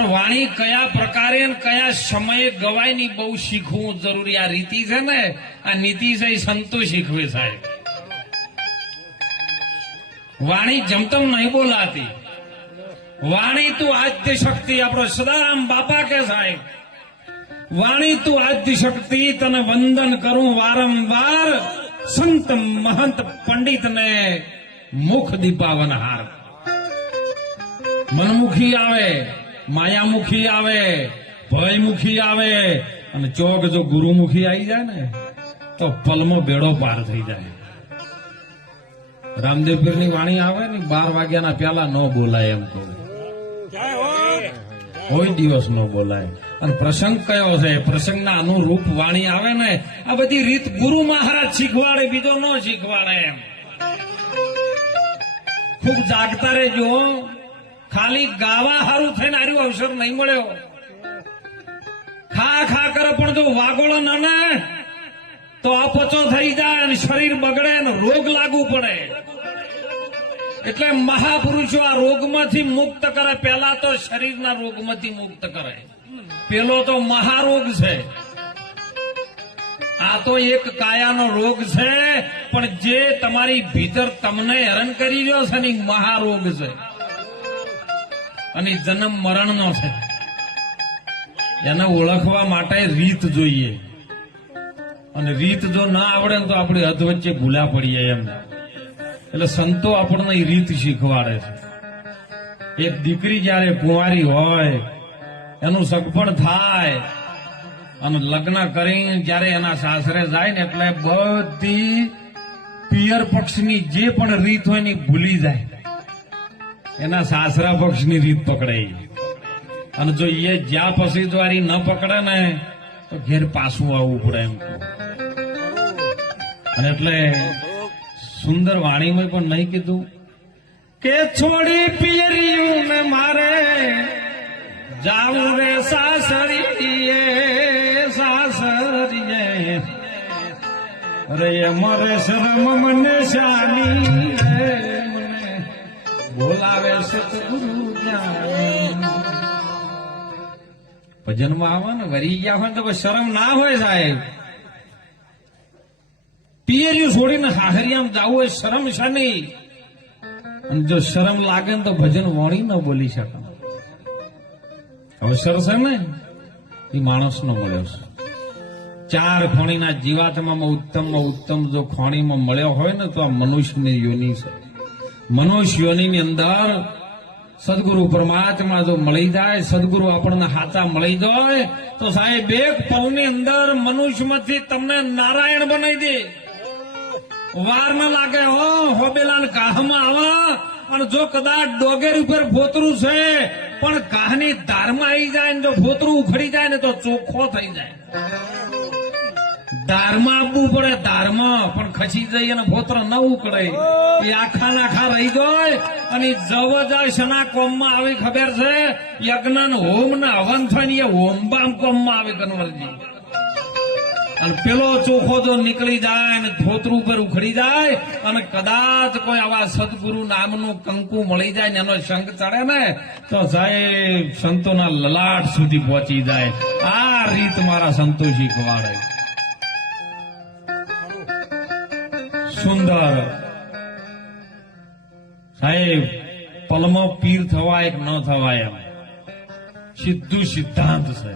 પણ વાણી કયા પ્રકારે ને કયા સમયે ગવાય ની બહુ શીખવું જરૂરી. આ રીતિ છે ને, આ નીતિ છે, સંતો શીખવે સાહેબ. વાણી જમતમ નહીં બોલાતી. વાણી તું આદ્ય શક્તિ. આપણો સદારામ બાપા કે સાહેબ, વાણી તું આદ્ય શક્તિ, તને વંદન કરું વારંવાર. સંત મહંત પંડિત ને મુખ દીપાવન હાર. મનમુખી આવે, માયામુખી આવે, ભયમુખી આવે, અને ચોક જો ગુરુમુખી આવી જાય ને તો પલમાં બેડો પાર થઈ જાય. રામદેવ પીરની વાણી આવે ને 12 વાગ્યાના પહેલા ન બોલાય એમ કહું. કોઈ દિવસ ન બોલાય. અને પ્રસંગ કયો છે, પ્રસંગના અનુરૂપ વાણી આવે ને. આ બધી રીત ગુરુ મહારાજ શીખવાડે, બીજો ન શીખવાડે એમ. ખૂબ જાગતા રહેજો. ખાલી ગાવા હારું થઈને આર્યો અવસર નહીં મળ્યો. ખા ખા કરે પણ જો વાગોળો ન તો અપચો થઈ જાય અને શરીર બગડે અને રોગ લાગુ પડે. એટલે મહાપુરુષો આ રોગમાંથી મુક્ત કરે. પહેલા તો શરીરના રોગમાંથી મુક્ત કરે. પેલો તો મહારોગ છે. આ તો એક કાયાનો રોગ છે, પણ જે તમારી ભીતર તમને હેરાન કરી રહ્યો છે ને મહારોગ છે. અને જન્મ મરણનો છે. એને ઓળખવા માટે રીત જોઈએ. અને રીત જો ના આવડે તો આપણે હદ વચ્ચે ભૂલા પડીએ એમ. એટલે સંતો આપણને રીત શીખવાડે છે. એક દીકરી જયારે કુંવારી હોય, એનું સગપણ થાય અને લગ્ન કરીને જયારે એના સાસરે જાય ને એટલે બધી પિયર પક્ષની જે પણ રીત હોય ને ભૂલી જાય. એના સાસરા પક્ષની રીત પકડાય. અને જો એ જ્યાં પછી દ્વારી ન પકડે ને તો ઘેર પાછું આવવું પડે એમ. અને એટલે સુંદર વાણીમાં પણ નહીં કીધું કે છોડી પિયરિયું ને મારે જાવું રે સાસરીએ સાસરીએ. અરે મરે શરમ મને શાની મને બોલાવે સતગુરુ ભજનમાં આવે ને વરી ગયા હોય તો શરમ ના હોય સાહેબ. પિયરિયું છોડીને હાહરિયામાં જવું હોય શરમ છે નહીં. અને જો શરમ લાગે ને તો ભજન વાણી ન બોલી શકે. અવસર છે ને એ માણસનો મળ્યો છે. 4 ખોણીના જીવાત્મામાં ઉત્તમ જો ખોણીમાં મળ્યો હોય ને તો આ મનુષ્યની યોની છે. મનુષ્ય યોનીની અંદર સદગુરુ પરમાત્મા જો મળી જાય, સદગુરુ આપણને હાચા મળી જાય તો સાહેબ એક પલની અંદર મનુષ્યમાંથી તમને નારાયણ બનાવી દે. વાર ન લાગે. હોબેલા કાહમાં આવા. અને જો કદાચ ડોગેર ઉપર ભોતરું છે પણ કાહની ધારમાં આવી જાય ને જો ભોતરું ઉખડી જાય ને તો ચોખ્ખો થઈ જાય. ધારમાં આવવું પડે. ધારમાં પણ ખસી જઈ અને ભોતર ન ઉકળે. એ આખા નાખા રહી જાય. અને જવ જાય શના કોમમાં આવી ખબર છે? યજ્ઞ હોમ ને હવન થાય એ હોમબામ કોમમાં આવે કન્વરજી. અને પેલો ચોખ્ખો જો નીકળી જાય ને ધોતરું ઉપર ઉખડી જાય અને કદાચ કોઈ આવા સદગુરુ નામનું કંકુ મળી જાય ને એનો શંખ ચડે ને તો સાહેબ સંતોના લલાટ સુધી પહોંચી જાય. આ રીત મારા સંતો શીખવાડે. સુંદર સાહેબ. પલમો પીર થવાય કે ન થવાય એમ સીધું સિદ્ધાંત છે.